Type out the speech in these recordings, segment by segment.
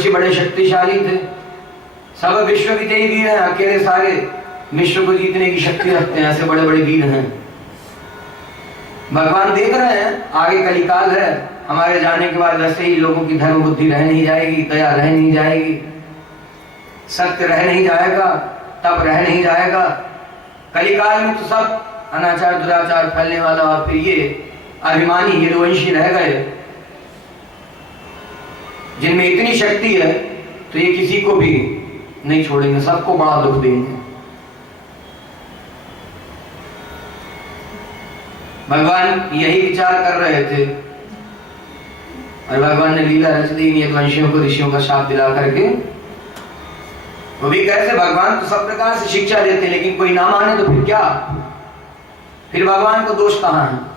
यदुवंशी बड़े शक्तिशाली थे, सब विश्व विजयी वीर हैं, अकेले सारे विश्व को जीतने की शक्ति रखते हैं, ऐसे बड़े बड़े वीर हैं। भगवान देख रहे हैं आगे कलिकाल है, हमारे जाने के बाद वैसे ही लोगों की धर्म बुद्धि रह नहीं जाएगी, दया रह नहीं जाएगी, सत्य रह नहीं जाएगा, तप रह नहीं जाएगा। कलिकाल में तो सब अनाचार दुराचार फैलने वाला, और फिर ये अभिमानी यदुवंशी रह गए जिनमें इतनी शक्ति है तो ये किसी को भी नहीं छोड़ेंगे, सबको बड़ा दुख देंगे। भगवान यही विचार कर रहे थे और भगवान ने लीला रच दी यदुवंशियों को ऋषियों का शाप दिला करके। वो भी कैसे, भगवान तो सब प्रकार से शिक्षा देते लेकिन कोई ना माने तो फिर क्या, फिर भगवान को दोष कहां है।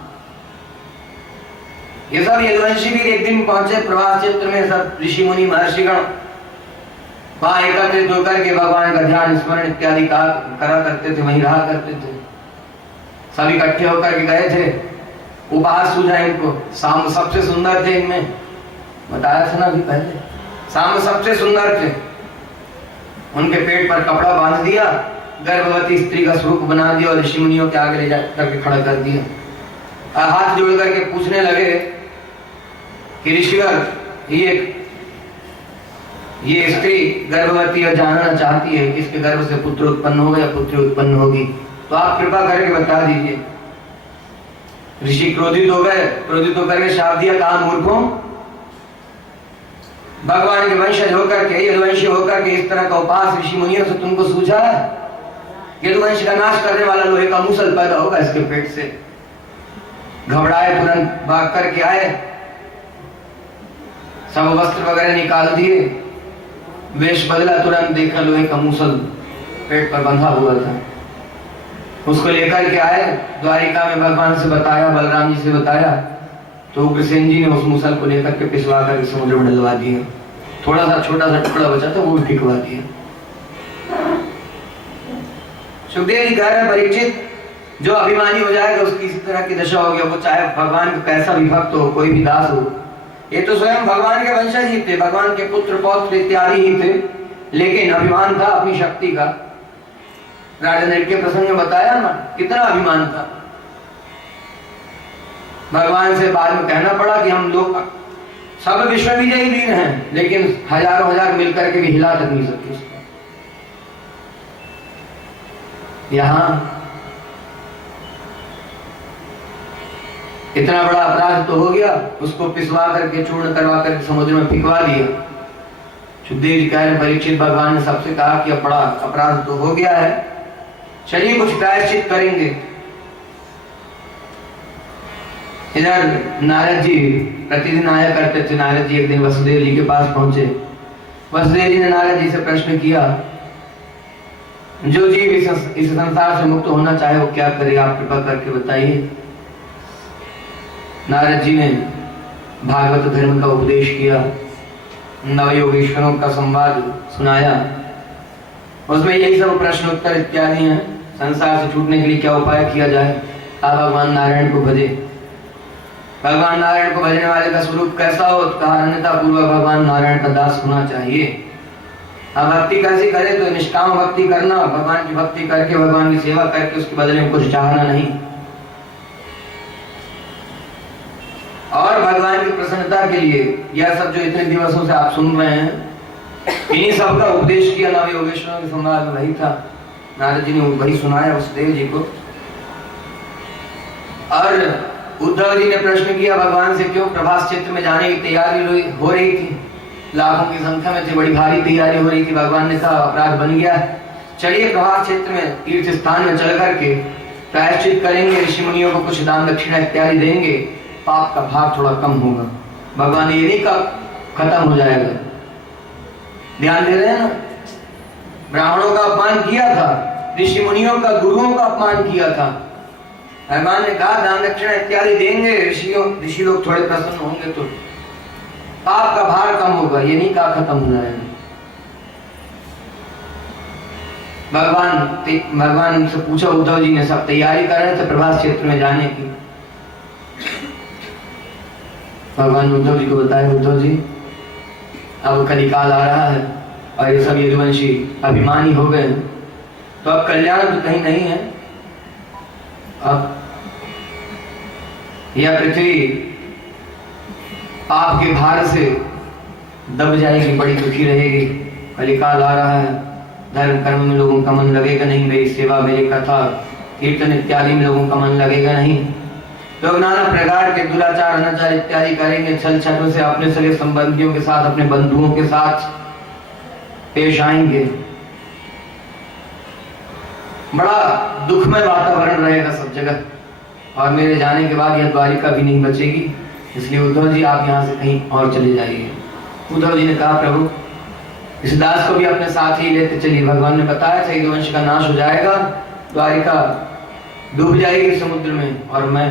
ये सब यदुवंशी भी एक दिन पहुंचे प्रवास क्षेत्र में, सब ऋषि मुनि महर्षिगण वहां एकत्रित होकर के भगवान का ध्यान स्मरण इत्यादि करा करते थे, वहीं रहा करते थे। सब इकट्ठे होकर के गए थे, उपहास सूझा इनको। शाम सबसे सुंदर थे, इनमें बताया था ना अभी पहले, शाम सबसे सुंदर थे। उनके पेट पर कपड़ा बांध दिया, गर्भवती स्त्री का स्वरूप बना दिया और ऋषि मुनियों के आगे ले जाकर के खड़ा कर दिया। और हाथ जोड़ करके पूछने लगे कि ऋषिवर, ये स्त्री गर्भवती और जानना चाहती है कि इसके गर्भ से पुत्र उत्पन्न होगा या पुत्री उत्पन्न होगी, तो आप कृपा करके बता दीजिए। ऋषि क्रोधित हो गए, क्रोधित होकर के शाप दिया, कहा मूर्खों, भगवान के वंशज होकर के, यदुवंशी होकर के इस तरह का उपास ऋषि मुनियों से तुमको सूझा है? यदुवंश का नाश करने वाला लोहे का मूसल पैदा होगा इसके पेट से। घबराए, तुरंत भाग करके आए, सब वस्त्र वगैरह निकाल दिए, वेश बदला, तुरंत देखा लोहे का मूसल पेट पर बंधा हुआ था। उसको लेकर के आए, द्वारिका में भगवान से बताया, बलराम जी से बताया, तो उग्रसेन जी ने उस मूसल को लेकर के पिसवा कर समुद्र में डलवा दिया। थोड़ा सा छोटा सा टुकड़ा बचा था, वो भी फेंकवा दिया। सुखदेव जी कह रहे हैं, परीक्षित, जो अभिमानी हो जाएगा उसकी इस तरह की दशा होगी, वो चाहे भगवान का कैसा भी भक्त हो, कोई भी दास हो। ये तो स्वयं भगवान के वंशज ही थे, भगवान के पुत्र पौत्र इत्यादि ही थे, लेकिन अभिमान था अपनी शक्ति का। राजा नल के प्रसंग में बताया ना कितना अभिमान था। भगवान से बाद में कहना पड़ा कि हम लोग सब विश्व विजयी वीर हैं, लेकिन हजारों हजार मिलकर के भी हिला तक नहीं सकते उसको। यहां इतना बड़ा अपराध तो हो गया, उसको पिसवा करके चूर्ण करवा करके समुद्र में फेंकवा दिया। सुखदेव जी कह रहे, परीक्षित, भगवान ने सबसे कहा कि अब बड़ा अपराध तो हो गया है, चलिए कुछ प्रायश्चित करेंगे। इधर नारद जी प्रतिदिन आया करते थे। नारद जी एक दिन वसुदेव जी के पास पहुंचे। वसुदेव जी ने नारद जी से प्रश्न किया, जो जीव इस संसार से मुक्त होना चाहे वो क्या करे, आप कृपा करके बताइए। नारद जी ने भागवत धर्म का उपदेश किया, नवयोगेश्वरों का संवाद सुनाया। उसमें यही सब प्रश्न उत्तर इत्यादि हैं। संसार से छूटने के लिए क्या उपाय किया जाए? आप भगवान नारायण को भजे। भगवान नारायण को भजने वाले का स्वरूप कैसा हो? कहा, अन्यथा पूर्वक भगवान नारायण का दास होना चाहिए। अब भक्ति कैसे करे? तो निष्काम भक्ति करना, भगवान की भक्ति करके, भगवान की सेवा करके उसके बदले में कुछ चाहना नहीं। और भगवान की प्रसन्नता के लिए यह सब जो इतने दिवसों से आप सुन रहे हैं, इन्हीं सब का उपदेश किया नवयोगेश्वरों के संवाद में वही था। नारद जी ने वही सुनाया वसुदेव जी को। और उद्धव जी ने प्रश्न किया भगवान से, क्यों प्रभास क्षेत्र में जाने की तैयारी हो रही थी, लाखों की संख्या में थे, बड़ी भारी तैयारी हो रही थी। भगवान ने कहा अपराध बन गया, चलिए प्रभास क्षेत्र में तीर्थ स्थान में चल करके प्रायश्चित करेंगे, ऋषि मुनियों को कुछ दान दक्षिणा इत्यादि देंगे, पाप का भार थोड़ा कम होगा। भगवान ये नहीं कहा खत्म हो जाएगा। ध्यान दे रहे हैं ना, ब्राह्मणों का अपमान किया था, ऋषि मुनियों का, गुरुओं का अपमान किया था। भगवान ने कहा दान दक्षिणा इत्यादि देंगे, ऋषि लोग थोड़े प्रसन्न होंगे तो पाप का भार कम होगा। ये नहीं कहा खत्म हो जाएगा। भगवान से पूछा, उद्धव जी ने सब तैयारी कर रहे थे प्रभास क्षेत्र में जाने की। भगवान उद्धव जी को बताया, उद्धव जी अब कलिकाल आ रहा है और ये सब यदुवंशी अभिमानी हो गए, तो अब कल्याण तो कहीं नहीं है। अब यह पृथ्वी आपके भार से दब जाएगी, बड़ी दुखी रहेगी। कलिकाल आ रहा है, धर्म कर्म में लोगों का मन लगेगा नहीं, मेरी सेवा, मेरी कथा कीर्तन इत्यादि में लोगों का मन लगेगा नहीं। लोग नाना प्रकार के दुराचार अनाचार इत्यादि करेंगे, छल छटों से अपने सगे संबंधियों के साथ, अपने बंधुओं के साथ पेश आएंगे। बड़ा दुखमय वातावरण रहेगा सब जगह, और मेरे जाने के बाद यह द्वारिका भी नहीं बचेगी। इसलिए उद्धव जी आप यहाँ से कहीं और चले जाइए। उद्धव जी ने कहा प्रभु इस दास को भी अपने साथ ही लेते चलिए। भगवान ने बताया था यदुवंश का नाश हो जाएगा, द्वारिका डूब जाएगी समुद्र में, और मैं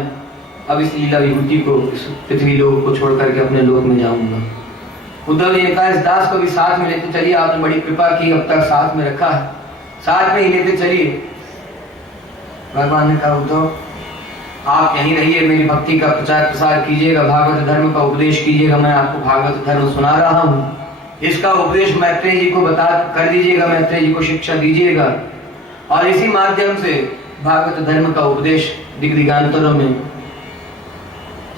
अब इस लीला विभूति को, इस पृथ्वी लोक को छोड़ करके अपने लोक में जाऊंगा। उद्धव जी ने कहा इस दास को भी साथ में लेते चलिए, आपने बड़ी कृपा की, अब तक साथ में रखा है, साथ में ही लेते चलिए। भगवान ने कहा उद्धव आप यहीं रहिए, मेरी भक्ति का प्रचार प्रसार कीजिएगा, भागवत धर्म का उपदेश कीजिएगा। मैं आपको भागवत धर्म सुना रहा हूँ, इसका उपदेश मैत्रेय जी को बता कर दीजिएगा, मैत्रेय जी को शिक्षा दीजिएगा, और इसी माध्यम से भागवत धर्म का उपदेश दिग्दिगांतरों में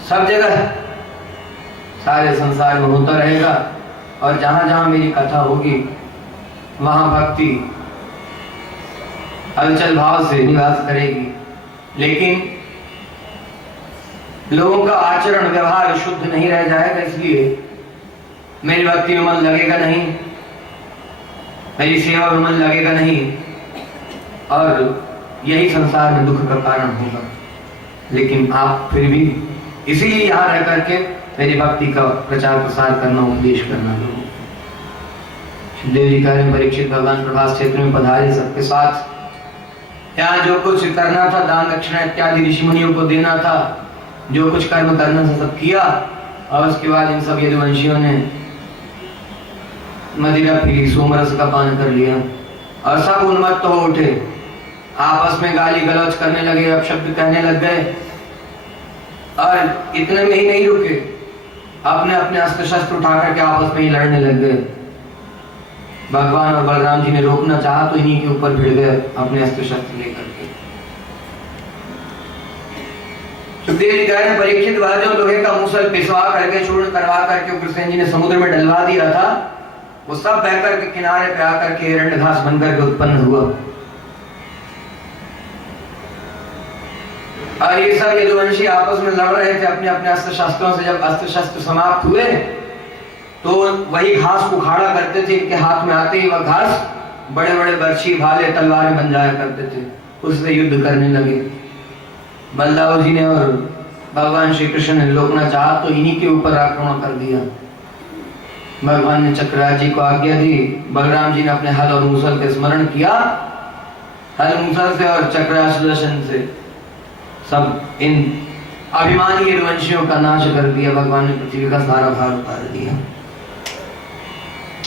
सब जगह सारे संसार में होता रहेगा। और जहां जहां मेरी कथा होगी वहां भक्ति हलचल भाव से निवास करेगी। लेकिन लोगों का आचरण व्यवहार शुद्ध नहीं रह जाएगा, इसलिए मेरी भक्ति में मन लगेगा नहीं, मेरी सेवा में मन लगेगा नहीं, और यही संसार में दुख का कारण होगा। लेकिन आप फिर भी इसीलिए यहाँ रह करके मेरी भक्ति का प्रचार प्रसार करना, उपदेश करना। देव जी कह रहे परीक्षित भगवान प्रभास क्षेत्र में पधारे, सबके साथ यहाँ जो कुछ करना था, दान दक्षिणा इत्यादि ऋषि मुनियों को देना था, जो कुछ कर्म करना था सब किया। और उसके बाद इन सब यदुवंशियों ने मदिरा पी, सोमरस का पान कर लिया और सब उन्मत्त हो उठे, आपस में गाली गलौज करने लगे, अपशब्द कहने लग गए। और इतने में ही नहीं रुके, अपने अपने अस्त्र शस्त्र उठा करके आपस में ही लड़ने लग गए। भगवान और बलराम जी ने रोकना चाहा तो इन्हीं के ऊपर भिड़ गए अपने अस्त्र शस्त्र लेकर के। सुखदेव जी कह रहे परीक्षित वह जो लोहे का मूसल पिसवा करके, चूर्ण करवा करके उग्रसेन जी ने समुद्र में डलवा दिया था, वो सब बहकर के किनारे पे आकर के हिरण्य घास बनकर के उत्पन्न हुआ। और ये सब यदुवंशी आपस में लड़ रहे थे अपने अपने अस्त्र शस्त्रों से। जब अस्त्र शस्त्र समाप्त हुए तो वही घास को उखाड़ा करते थे, इनके हाथ में आते ही वह घास बड़े बड़े बर्छी, भाले, तलवारें बन जाया करते थे, उससे युद्ध करने लगे। बलदाऊ जी ने और भगवान श्री कृष्ण ने रोकना चाहा तो इन्हीं के ऊपर आक्रमण कर दिया। भगवान ने चक्रराज जी को आज्ञा दी, बलराम जी ने अपने हल और मूसल का स्मरण किया, हल मूसल से और चक्रराज सुदर्शन से सब इन अभिमानी यदुवंशियों का नाश कर दिया। भगवान ने पृथ्वी का सारा भार उतार दिया।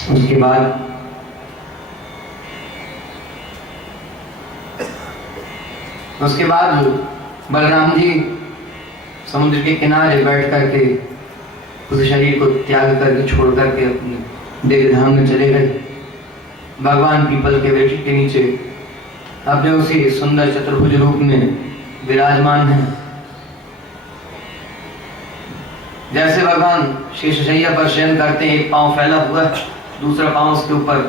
उसके बाद बलराम जी समुद्र के किनारे बैठ करके उस शरीर को त्याग करके छोड़ करके अपने देव धाम में चले गए। भगवान पीपल के वृक्ष के नीचे अपने उसी सुंदर चतुर्भुज रूप में विराजमान है। जैसे भगवान शेषशैया पर शयन करते हैं, एक पांव फैला हुआ है, दूसरा पांव उसके ऊपर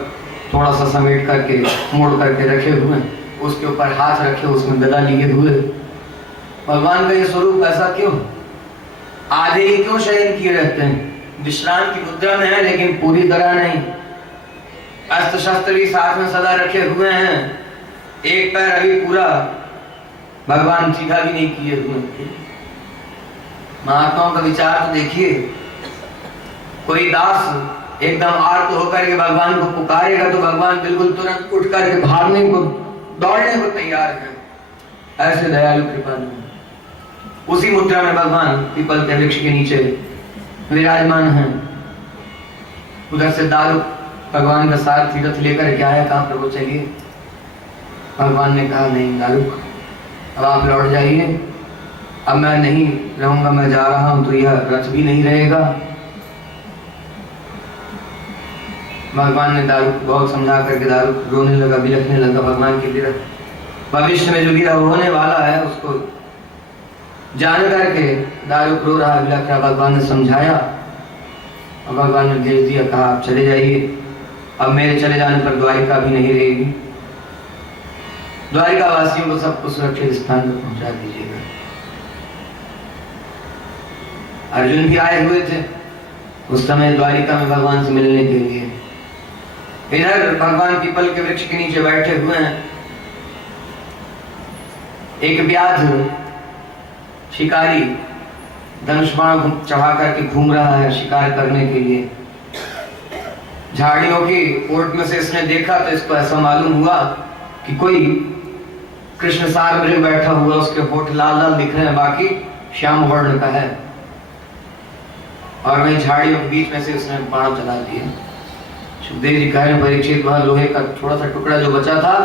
थोड़ा सा समेट करके मोड़ करके रखे हुए, उसके ऊपर हाथ रखे, उसमें गदा लिए हुए। भगवान का ये स्वरूप ऐसा क्यों? आधे ही क्यों शयन किए रहते हैं? विश्राम की मुद्रा में है लेकिन पूरी तरह नहीं। अस्त्र शस्त्र भी साथ में सदा रखे हुए हैं, एक पैर अभी पूरा भगवान सीधा भी नहीं किए हुए। महात्माओं का विचार तो देखिए, कोई दास एकदम आर्त होकर के भगवान को पुकारेगा तो भगवान बिल्कुल तुरंत उठ करके भागने को, दौड़ने को तैयार है। ऐसे दयालु कृपालु उसी मुद्रा में भगवान पीपल के वृक्ष के नीचे विराजमान है। उधर से दारू भगवान का साथ तीर्थ लेकर के आया, कहा प्रभु चलिए। भगवान ने कहा नहीं दारुक, अब आप लौट जाइए, अब मैं नहीं रहूंगा, मैं जा रहा हूं तो यह रथ भी नहीं रहेगा। भगवान ने दारू बहुत समझा करके दारू रोने लगा, बिलखने लगा। भगवान के लिए भविष्य में जो गिरा होने वाला है उसको जान करके दारू रो रहा, बिलख रहा। भगवान ने समझाया और भगवान ने भेज दिया, कहा आप चले जाइए, अब मेरे चले जाने पर द्वारिका भी नहीं रहेगी, द्वारिका वासियों को सबको सुरक्षित स्थान पर पहुंचा दीजिएगा। अर्जुन भी आए हुए थे उस समय द्वारिका में भगवान से मिलने के लिए। इधर भगवान पीपल के वृक्ष के नीचे बैठे हुए हैं। एक व्याध शिकारी धनुष बाण चढ़ा करके घूम रहा है शिकार करने के लिए। झाड़ियों की ओट में से इसने देखा तो इसको ऐसा मालूम हुआ कि कोई कृष्ण सार मृग बैठा हुआ, उसके होठ लाल लाल दिख रहे हैं, बाकी श्याम वर्ण का है। और वही झाड़ियों के बीच में से उसने बाण चला दिया। सुखदेव जी कह रहे हैं परीक्षित, वह लोहे का थोड़ा सा टुकड़ा जो बचा था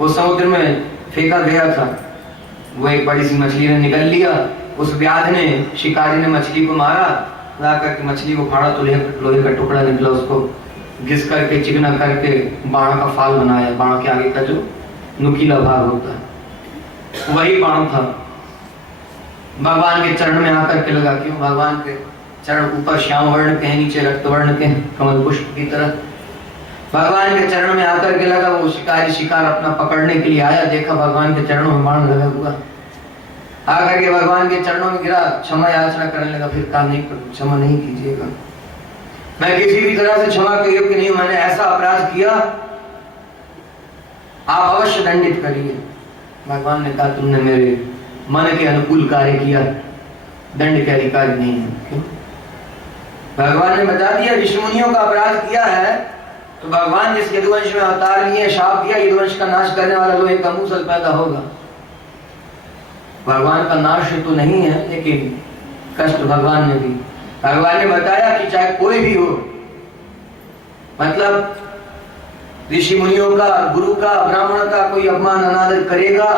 वो समुद्र में फेंका गया था, वो एक बड़ी सी मछली ने निकल लिया। उस व्याध ने, शिकारी ने मछली को मारा, ला करके मछली को फाड़ा तो लोहे का टुकड़ा निकला, उसको घिस करके चिकना करके बाण का फाल बनाया। बाण के आगे का जो नुकीला भाग होता है वही बाण था। भगवान के चरण में आकर के लगा। क्यों? भगवान के चरण ऊपर श्याम वर्ण के, नीचे रक्त वर्ण के, कमल पुष्प की तरह। भगवान के चरण में आकर के लगा। वो शिकारी शिकार अपना पकड़ने के लिए आया, देखा भगवान के चरणों में बाण लगा हुआ, आकर के भगवान के चरणों में गिरा, क्षमा याचना करने लगा। फिर कहा नहीं, क्षमा नहीं कीजिएगा, मैं किसी भी तरह से क्षमा के योग्य नहीं हूं, मैंने ऐसा अपराध किया, आप अवश्य दंडित करिए। भगवान ने कहा तुमने मेरे मन के अनुकूल कार्य किया, दंड के अधिकारी नहीं है। क्यों? भगवान ने बता दिया ऋषि मुनियों का अपराध किया है तो भगवान जिस यदुवंश में अवतार लिए, शाप दिया, यदुवंश का नाश करने वाला लोहे का मूसल पैदा होगा। भगवान का नाश तो नहीं है, लेकिन कष्ट भगवान ने दी। भगवान ने बताया कि चाहे कोई भी हो, मतलब ऋषि मुनियों का, गुरु का, ब्राह्मण का कोई अपमान अनादर करेगा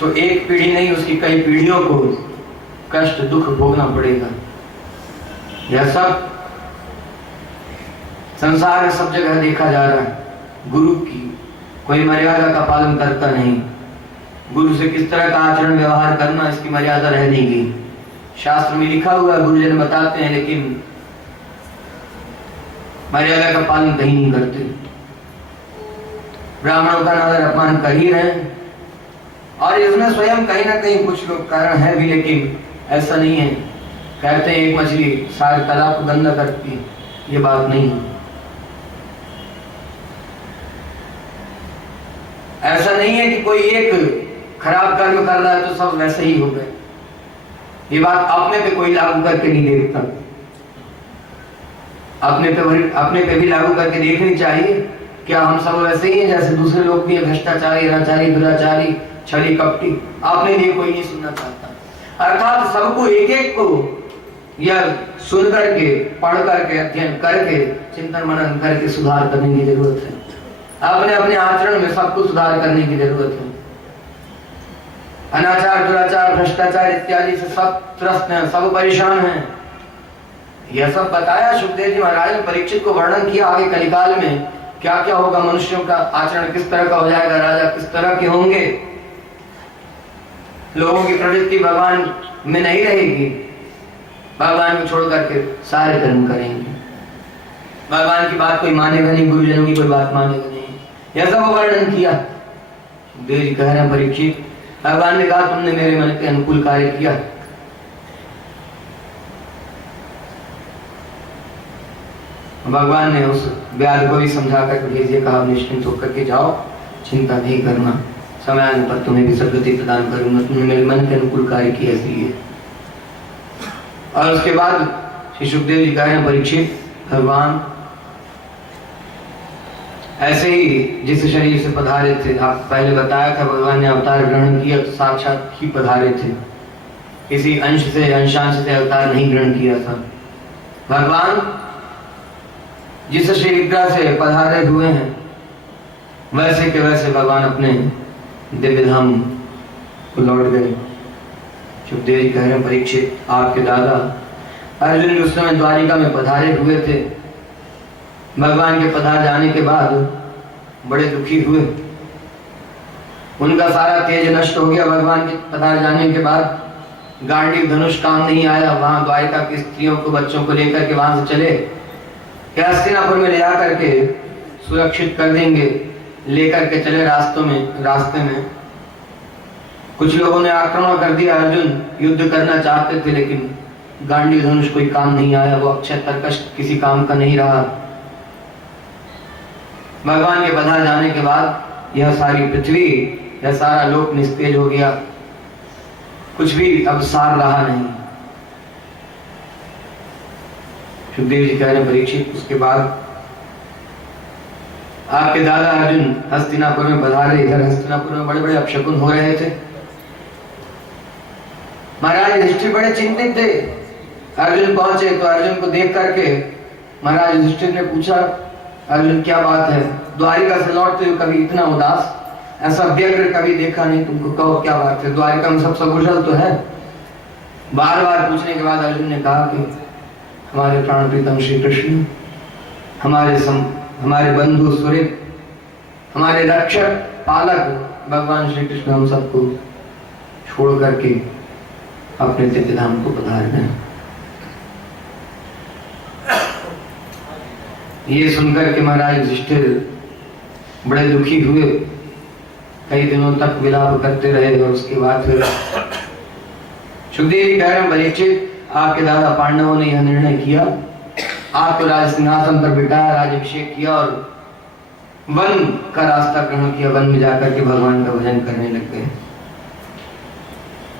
तो एक पीढ़ी नहीं उसकी कई पीढ़ियों को कष्ट दुख भोगना पड़ेगा। यह सब संसार में सब जगह देखा जा रहा है। गुरु की कोई मर्यादा का पालन करता नहीं, गुरु से किस तरह का आचरण व्यवहार करना, इसकी मर्यादा रह नहीं गई। शास्त्र में लिखा हुआ है, गुरुजन बताते हैं, लेकिन मर्यादा का पालन कहीं नहीं करते। ब्राह्मणों का अनादर अपमान कर ही रहे हैं, और इसमें स्वयं कहीं ना कहीं कुछ लोग कारण है भी, लेकिन ऐसा नहीं है। कहते हैं एक मछली सारे तालाब को गंदा करती है, ये बात नहीं है। ऐसा नहीं है कि कोई एक खराब कर्म कर रहा है तो सब वैसे ही हो गए। ये बात अपने पे कोई लागू करके नहीं देखता, अपने पे भी लागू करके देखनी चाहिए। क्या हम सब वैसे ही हैं जैसे दूसरे लोग भी हैं? भ्रष्टाचारी, अनाचारी, दुराचारी, छली कपटी, अपने लिए कोई नहीं सुनना चाहता। अर्थात सबको एक एक को यह सुन करके, पढ़ करके, अध्ययन करके, चिंतन मनन करके सुधार करने की जरूरत है। अपने अपने आचरण में सबको सुधार करने की जरूरत है। अनाचार, दुराचार, भ्रष्टाचार इत्यादि से सब त्रस्त हैं, सब परेशान हैं। यह सब बताया सुखदेव जी महाराज ने, परीक्षित को वर्णन किया आगे कलिकाल में क्या क्या होगा, मनुष्यों का आचरण किस तरह का हो जाएगा, राजा किस तरह के होंगे, लोगों की प्रवृत्ति भगवान में नहीं रहेगी, भगवान को छोड़ करके सारे कर्म करेंगे, भगवान की बात कोई मानेगा नहीं, गुरुजनों की कोई बात मानेगा नहीं। यह सब वर्णन किया। देव जी कह रहे हैं परीक्षित, भगवान ने कहा तुमने मेरे मन के अनुकूल कार्य किया, भगवान ने उस व्याध को भी समझा कर भेज दिया, कहा निश्चिंत होकर के जाओ, चिंता नहीं करना, समय आने पर तुम्हें भी सद्गति प्रदान करूंगा, तुमने मेरे मन के अनुकूल कार्य किया इसलिए। और उसके बाद श्री सुखदेव जी कह रहे हैं परीक्षित, भगवान ऐसे ही जिस शरीर से पधारे थे, आप पहले बताया था भगवान ने अवतार ग्रहण किया तो साक्षात ही पधारे थे, किसी अंश से, अंशांश से अवतार नहीं ग्रहण किया था। भगवान जिस श्री विग्रह से पधारे हुए हैं वैसे के वैसे भगवान अपने दिव्य धाम को लौट गए। सुखदेव जी कह रहे हैं परीक्षित, आपके दादा अर्जुन उस समय द्वारिका में पधारे हुए थे। भगवान के पधार जाने के बाद बड़े दुखी हुए। उनका सारा तेज नष्ट हो गया। भगवान के पधार जाने के बाद गांडीव धनुष काम नहीं आया। वहां द्वारिका की स्त्रियों को बच्चों को लेकर के वहां से चले कि हस्तिनापुर में ले जाकर के सुरक्षित कर देंगे। लेकर के चले रास्ते में कुछ लोगों ने आक्रमण कर दिया। अर्जुन युद्ध करना चाहते थे लेकिन गांडीव धनुष कोई काम नहीं आया। वो अक्षय तर्कश किसी काम का नहीं रहा। भगवान के पधार जाने के बाद यह सारी पृथ्वी, यह सारा लोक निस्तेज हो गया। कुछ भी अब सार रहा नहीं। सुखदेव जी कह रहे परीक्षित, उसके बाद आपके दादा अर्जुन हस्तिनापुर में पधारे। इधर हस्तिनापुर में बड़े बड़े अपशकुन हो रहे थे। महाराज युधिष्ठिर बड़े चिंतित थे। अर्जुन पहुंचे तो अर्जुन को देख करके महाराज युधिष्ठिर ने पूछा, अर्जुन क्या बात है? द्वारिका से लौटते हुए कभी इतना उदास, ऐसा व्यग्र कभी देखा नहीं तुमको, कहो क्या बात है? द्वारिका में सब सकुशल तो है? बार बार पूछने के बाद अर्जुन ने कहा कि हमारे प्राण प्रीतम श्री कृष्ण, हमारे बंधु सुहृद, हमारे रक्षक पालक भगवान श्री कृष्ण हम सबको छोड़ करके अपने दिव्य धाम को पधार गए। ये सुनकर के महाराज युधिष्ठिर बड़े दुखी हुए। कई दिनों तक विलाप करते रहे और उसके बाद फिर सुखदेव जी कह रहे हैं परीक्षित, आपके दादा पांडवों ने यह निर्णय किया, आपको राज सिंहासन पर बिठाया, राज्याभिषेक किया और वन का रास्ता ग्रहण किया। वन में जाकर के भगवान का भजन करने लग गए।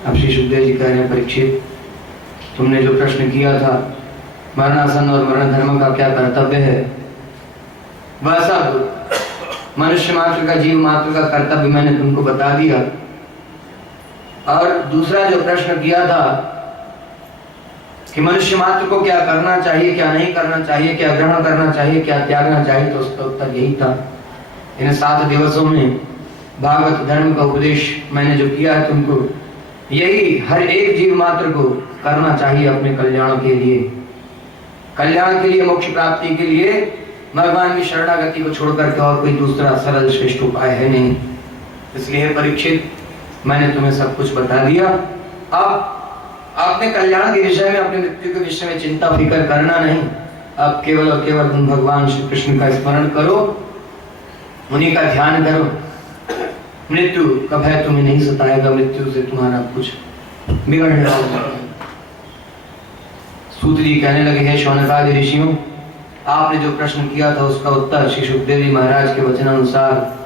अब श्री सुखदेव जी कह रहे हैं परीक्षित, तुमने जो प्रश्न किया था मरणासन और मरण धर्म का क्या कर्तव्य है, वह सब मनुष्य मात्र का, जीव मात्र का कर्तव्य मैंने तुमको बता दिया। और दूसरा जो प्रश्न किया था कि मनुष्य मात्र को क्या करना चाहिए, क्या नहीं करना चाहिए, क्या ग्रहण करना चाहिए, क्या त्यागना चाहिए, तो उसका उत्तर यही था। इन 7 दिवसों में भागवत धर्म का उपदेश मैंने जो किया है तुमको, यही हर एक जीव मात्र को करना चाहिए अपने कल्याण के लिए। कल्याण के लिए, मोक्ष प्राप्ति के लिए भगवान की शरणागति को छोड़कर के और कोई दूसरा सरल श्रेष्ठ उपाय है नहीं। इसलिए परीक्षित, मैंने तुम्हें सब कुछ बता दिया। अब अपने कल्याण के विषय में, अपने मृत्यु के विषय में चिंता फिकर करना नहीं। अब केवल और केवल तुम भगवान श्री कृष्ण का स्मरण करो, उन्हीं का ध्यान करो। मृत्यु का भय तुम्हें नहीं सताएगा, मृत्यु से तुम्हारा कुछ बिगड़ने वाला नहीं। सूत जी कहने लगे, हे शौनकादि ऋषियों, आपने जो प्रश्न किया था उसका उत्तर श्री सुखदेव जी महाराज के वचनानुसार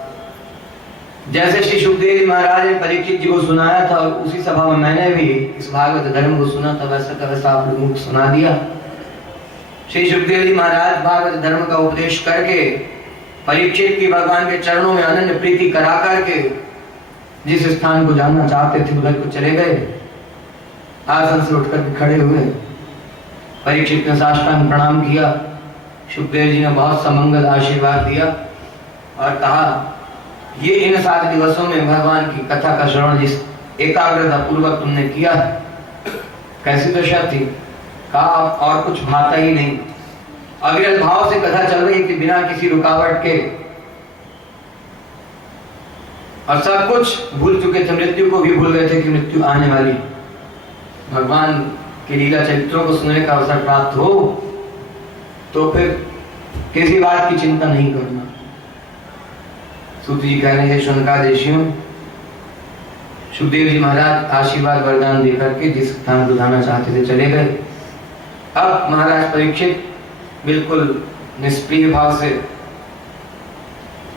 जैसे श्री सुखदेव जी महाराज ने परीक्षित जी को सुनाया था, उसी सभा में मैंने भी इस भागवत धर्म को सुना था, वैसा का वैसा आप लोगों को सुना दिया। श्री सुखदेव जी महाराज भागवत धर्म का उपदेश करके परीक्षित की भगवान के चरणों में अनन्य प्रीति करा करके जिस स्थान को जाना चाहते थे उधर को चले गए। आसन से उठकर खड़े हुए। परीक्षित ने साष्टांग प्रणाम किया। सुखदेव जी ने बहुत समंगल आशीर्वाद दिया और कहा, ये इन 7 दिवसों में भगवान की कथा का श्रवण जिस एकाग्रता पूर्वक तुमने किया, कैसी दशा थी, कहा और कुछ भाता ही नहीं। अविरल भाव से कथा चल रही थी, बिना किसी रुकावट के, और सब कुछ भूल चुके थे। मृत्यु को भी भूल गए थे कि मृत्यु आने वाली। भगवान के लीला चरित्रों को सुनने का अवसर प्राप्त हो तो फिर किसी बात की चिंता नहीं करना। सूत जी कह रहे हैं, शौनकादि ऋषियों, सुखदेव जी महाराज आशीर्वाद वरदान देकर के जिस स्थान को जाना चाहते थे चले गए। अब महाराज परीक्षित बिल्कुल निष्प्रिय भाव से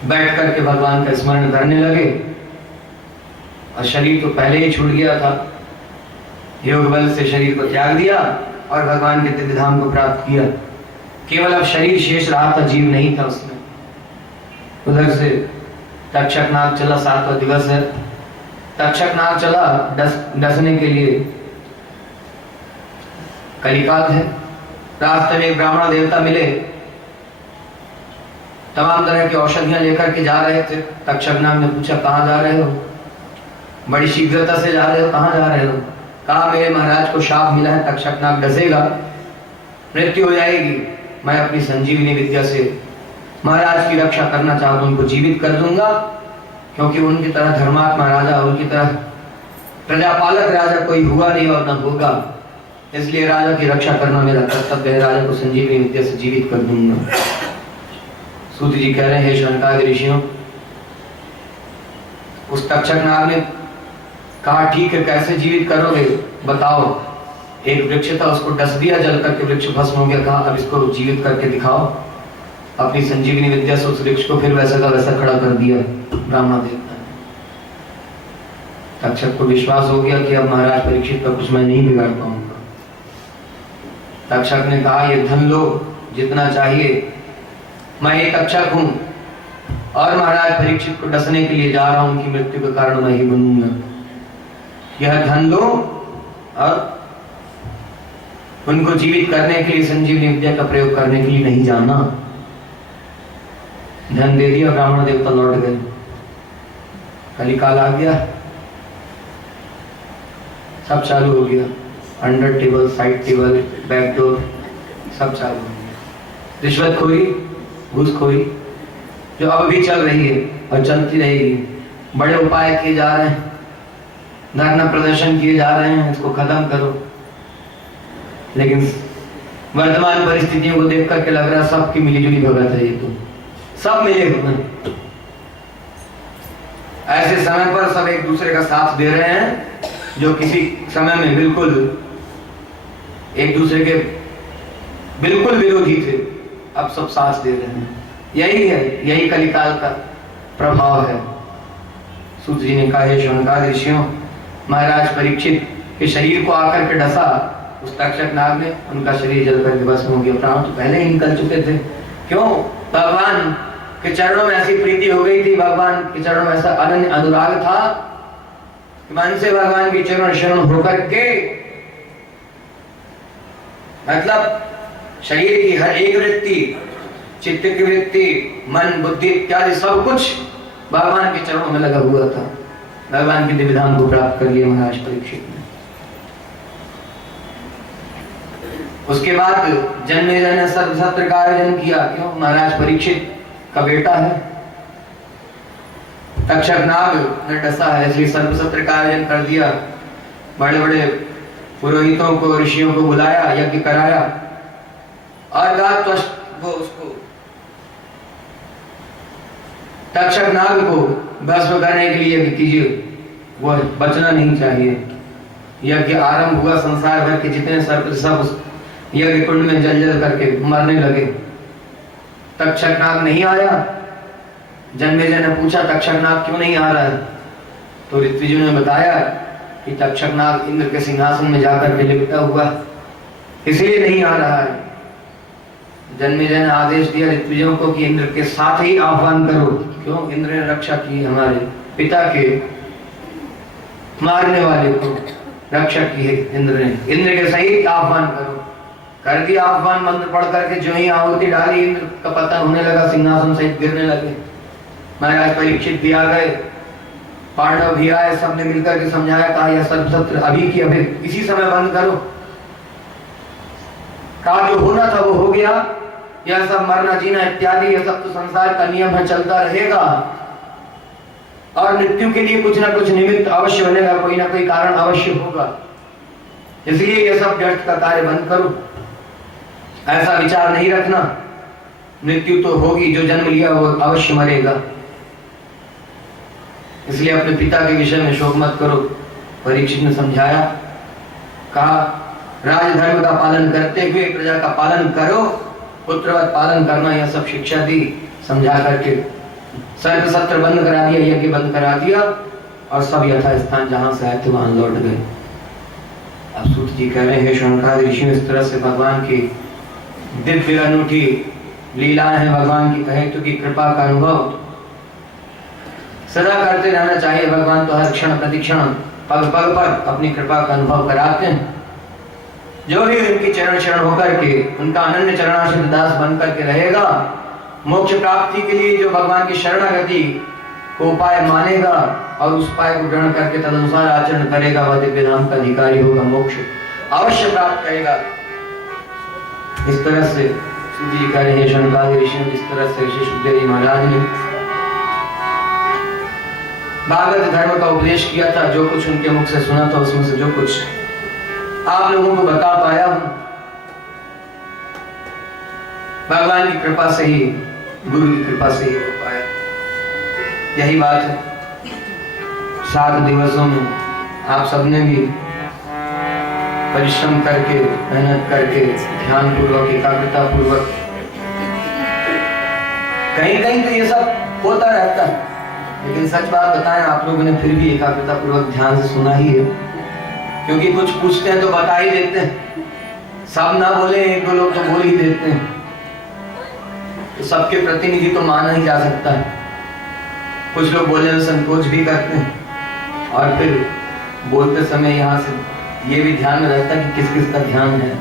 बैठ करके भगवान का स्मरण करने लगे। और शरीर तो पहले ही छूट गया था, योग बल से शरीर को त्याग दिया और भगवान के दिव्य धाम को प्राप्त किया। केवल अब शरीर शेष रहा था, जीव नहीं था उसमें। उधर से तक्षक नाग चला, 7वां दिवस है। तक्षक नाग चला डसने के लिए, कलिकाल है। रास्ते में एक ब्राह्मण देवता मिले, तमाम तरह की औषधियां लेकर के जा रहे थे। तक्षक नाग ने पूछा, कहाँ जा रहे हो? बड़ी शीघ्रता से जा रहे हो, कहाँ जा रहे हो? कहा, मेरे महाराज को शाप मिला है, तक्षक नाग डसेगा मृत्यु हो जाएगी, मैं अपनी संजीवनी विद्या से महाराज की रक्षा करना चाहता हूं, उनको जीवित कर दूंगा, क्योंकि उनकी तरह धर्मात्मा राजा, उनकी तरह प्रजापालक राजा कोई हुआ नहीं और न होगा, इसलिए राजा की रक्षा करना मेरा कर्तव्य है, राजा को संजीवनी विद्या से जीवित कर दूंगा। सूत जी कह रहे हैं, शनकादि ऋषियों, उस तक्षक नाग ने कहा ठीक है, कैसे जीवित करोगे बताओ। एक वृक्ष था, उसको डस दिया, जल करके वृक्ष भस्म हो गया। कहा अब इसको जीवित करके दिखाओ। अपनी संजीवनी विद्या से उस वृक्ष को फिर वैसा का वैसा खड़ा कर दिया ब्राह्मण देवता ने। तक्षक को विश्वास हो गया कि अब महाराज परीक्षित का कुछ मैं नहीं बिगाड़ पाऊंगा। तक्षक ने कहा ये धन लो जितना चाहिए, मैं एक तक्षक हूं और महाराज परीक्षित को डसने के लिए जा रहा हूं, उनकी मृत्यु का कारण मैं ही बनूंगा। यह धन लो और उनको जीवित करने के लिए संजीवनी विद्या का प्रयोग करने के लिए नहीं जाना। धन दे दिया, ब्राह्मण देवता लौट गए। कलिकाल आ गया, सब चालू हो गया, under table, side table, backdoor, सब चालू हो गया। रिश्वतखोरी, घूसखोरी जो अब भी चल रही है और चलती रहेगी। बड़े उपाय किए जा रहे हैं, धरना प्रदर्शन किए जा रहे हैं, इसको खत्म करो, लेकिन वर्तमान परिस्थितियों को देख करके लग रहा है सबकी मिलीजुली भगत है, ये तो सब मिले हुए। ऐसे समय पर सब एक दूसरे का साथ दे रहे हैं, जो किसी समय में बिल्कुल एक दूसरे के बिल्कुल विरोधी थे, अब सब साथ दे रहे हैं। यही है, यही कलिकाल का प्रभाव है। सूत जी ने कहा, हे शौनकादि ऋषियों, महाराज परीक्षित के शरीर को आकर के डसा उस तक्षक नाग ने, उनका शरीर जलकर विभस्म हो गया। प्राण तो पहले ही निकल चुके थे। क्यों? भगवान के चरणों में ऐसी प्रीति हो गई थी, भगवान के चरणों में ऐसा अनन्य अनुराग था कि मन से भगवान के चरण शरण होकर के, मतलब शरीर की हर एक वृत्ति, चित्त की वृत्ति, मन, बुद्धि इत्यादि सब कुछ भगवान के चरणों में लगा हुआ था। भगवान के दिव्य धाम को प्राप्त कर लिया महाराज परीक्षित ने। उसके बाद जन्मेजय ने सर्वसत्र का आयोजन किया। क्यों? महाराज परीक्षित का बेटा है, तक्षक नाग ने डसा है, इसलिए सर्वसत्र का आयोजन कर दिया। बड़े बड़े पुरोहितों को, ऋषियों को बुलाया, यज्ञ कराया और कहा तो वो उसको तक्षक नाग को भस्म करने के लिए यज्ञ कीजिए, वो बचना नहीं चाहिए। यज्ञ आरंभ हुआ, संसार भर के जितने सर्प सब उस यज्ञ कुंड में जल जल करके मरने लगे। तक्षक नाग नहीं आया। जन्मेजय ने पूछा तक्षक नाग क्यों नहीं आ रहा है? तो ऋत्विजों ने बताया कि तक्षक नाग इंद्र के सिंहासन में जाकर के लिपटा हुआ, इसलिए नहीं आ रहा है। जन्मेजय ने आदेश दिया ऋत्विजों को कि इंद्र के साथ ही आह्वान करो। क्यों? इंद्र ने रक्षा की, हमारे पिता के मारने वाले को रक्षा की है इंद्र ने। इंद्र के सहित आह्वान करो। कर दिया आह्वान, मंत्र पढ़ करके जो ही आहुति डाली, इंद्र का पतन होने लगा, सिंहासन सहित गिरने लगे। महाराज परीक्षित भी आ गए, पांडव भी आए, सबने मिलकर के समझाया, कहा यह सर्वसत्र अभी की अभी इसी समय बंद करो। कहा जो होना था वो हो गया, यह सब मरना जीना इत्यादि यह सब तो संसार का नियम है, चलता रहेगा और मृत्यु के लिए कुछ ना कुछ निमित्त अवश्य बनेगा, कोई ना कोई कारण अवश्य होगा, इसलिए यह सब व्यर्थ का कार्य बंद करो। ऐसा विचार नहीं रखना, मृत्यु तो होगी, जो जन्म लिया वो अवश्य मरेगा, इसलिए अपने पिता के विषय में शोक मत करो। परीक्षित ने समझाया, कहा राजधर्म का पालन करते हुए प्रजा का पालन करो, पुत्रवत पालन करना, यह सब शिक्षा दी। समझा करके सर्व सत्र बंद करा दिया, यज्ञ बंद करा दिया और सब यथा स्थान जहां से आए थे वहां लौट गए। अब सूत जी कह रहे हैं, शौनकादि ऋषियों इस तरह से भगवान की दिव्य अनूठी लीलाएं हैं, भगवान की कहे तो की कृपा का अनुभव सदा करते रहना चाहिए। भगवान तो हर क्षण प्रतिक्षण पग पग पर अपनी कृपा का अनुभव कराते हैं। जो भी उनकी चरण शरण होकर के उनका अनन्य चरणाश्रित दास बनकर के रहेगा, मोक्ष प्राप्ति के लिए जो भगवान की शरणागति को उपाय मानेगा और उस उपाय को ग्रहण करके तदनुसार आचरण करेगा, वह दिव्य धाम का अधिकारी होगा, मोक्ष अवश्य प्राप्त करेगा। इस तरह से सूजी कह रहे हैं शनकादि ऋषि, इस तरह से ऋषि सुखदेव जी महाराज ने भागवत धर्म का उपदेश किया था। जो कुछ उनके मुख से सुना था उसमें से जो कुछ आप लोगों को बता पाया हूं, भगवान की कृपा से ही, गुरु की कृपा से ही हो पाया। यही बात है। 7 दिवसों में आप सबने भी परिश्रम करके, मेहनत करके, ध्यान पूर्वक, एकाग्रता पूर्वक, कहीं कहीं तो ये सब होता रहता है, लेकिन सच बात बताएं, आप लोगों ने फिर भी एकाग्रता पूर्वक ध्यान से सुना ही है। क्योंकि कुछ पूछते हैं तो बता ही देते हैं, सब ना बोले, 1-2 लोग तो बोल ही देते हैं, तो सबके प्रतिनिधि तो माना ही जा सकता है। कुछ लोग बोलने में संकोच भी करते हैं, और फिर बोलते समय यहाँ से ये भी ध्यान में रहता है कि किस किस का ध्यान है।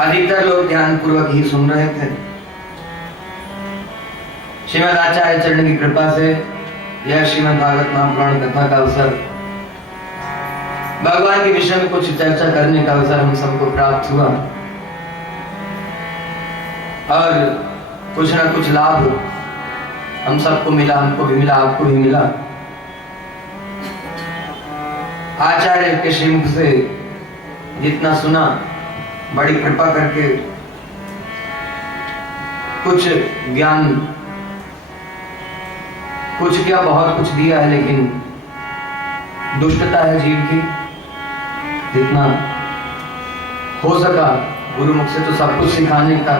अधिकतर लोग ध्यान पूर्वक ही सुन रहे थे। श्रीमद् आचार्य चरण की कृपा से यह श्रीमद् भागवत महापुराण कथा का अवसर, भगवान के विषय में कुछ चर्चा करने का अवसर हम सबको प्राप्त हुआ, और कुछ ना कुछ लाभ हम सबको मिला, हमको भी मिला, आपको भी मिला। आचार्य के श्रीमुख से जितना सुना, बड़ी कृपा करके कुछ ज्ञान, कुछ क्या बहुत कुछ दिया है, लेकिन दुष्टता है जीव की। जितना हो सका गुरु मुख से तो सब कुछ सिखाने का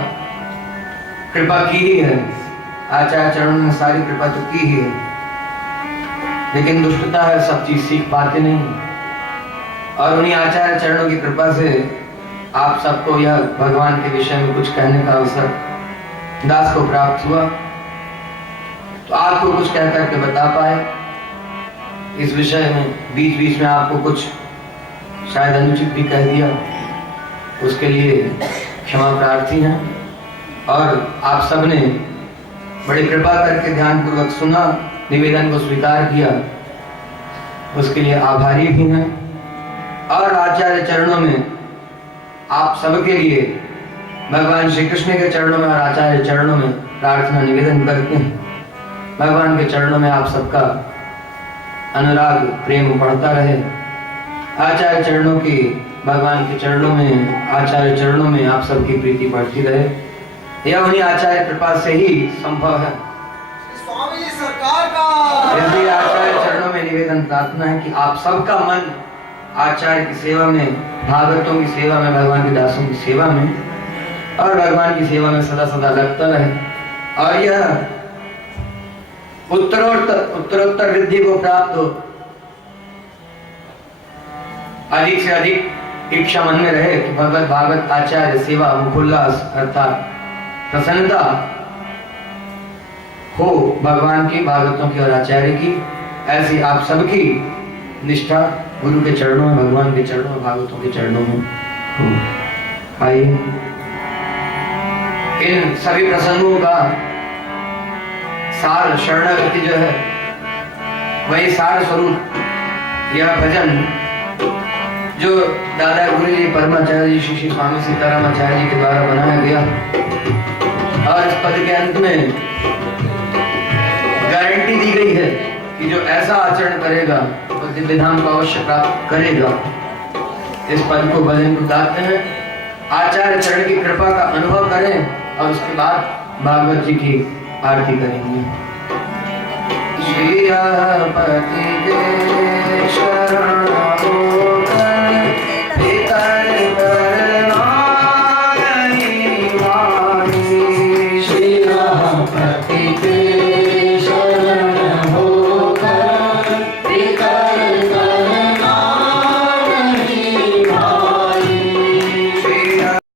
कृपा की ही है। आचार्य चरणों में सारी कृपा तो की ही है, लेकिन दुष्टता है, सब चीज सीख पाते नहीं। और उन्हीं आचार्य चरणों की कृपा से आप सबको यह भगवान के विषय में कुछ कहने का अवसर दास को प्राप्त हुआ, तो आपको कुछ कह करके बता पाए इस विषय में। बीच बीच में आपको कुछ शायद अनुचित भी कह दिया, उसके लिए क्षमा प्रार्थी हैं। और आप सबने बड़ी कृपा करके ध्यान पूर्वक सुना, निवेदन को स्वीकार किया, उसके लिए आभारी भी हैं। और आचार्य चरणों में आप सबके लिए, भगवान श्री कृष्ण के चरणों में और आचार्य चरणों में प्रार्थना निवेदन करते हैं। भगवान के चरणों में आप सबका अनुराग प्रेम बढ़ता रहे। आचार्य चरणों की, भगवान के चरणों में, आचार्य चरणों में आप सबकी प्रीति बढ़ती रहे। यह उन्हीं आचार्य कृपा से ही संभव है। स्वामी जी सरकार का। इसलिए आचार्य चरणों में निवेदन प्रार्थना है कि आप सबका मन आचार्य की सेवा में, भागवतों की सेवा में, भगवान के दासों की सेवा में और भगवान की सेवा में सदा सदा लगता रहे, और यह उत्तरोत्तर वृद्धि को प्राप्त हो। अधिक से अधिक इच्छा मन में रहे कि भगवत भागवत आचार्य सेवा मुखोल्लास अर्थात प्रसन्नता हो भगवान की, भागवतों की और आचार्य की। ऐसी आप सबकी निष्ठा गुरु के चरणों में, भगवान के चरणों में, भागवतों के चरणों में हो। आइए इन सभी प्रसंगों का सार, शरणागति जो है, वही सार स्वरूप यह भजन जो दादा गुरु जी परमाचार्य जी श्री स्वामी सीताराम आचार्य जी के द्वारा बनाया गया, और इस पद के अंत में गारंटी दी गई है कि जो ऐसा आचरण करेगा वो दिव्य धाम को अवश्य प्राप्त करेगा। इस पद को, भजन को गाते हैं, आचार्य चरण की कृपा का अनुभव करें, और उसके बाद भागवत जी की आरती करेंगे। श्री पति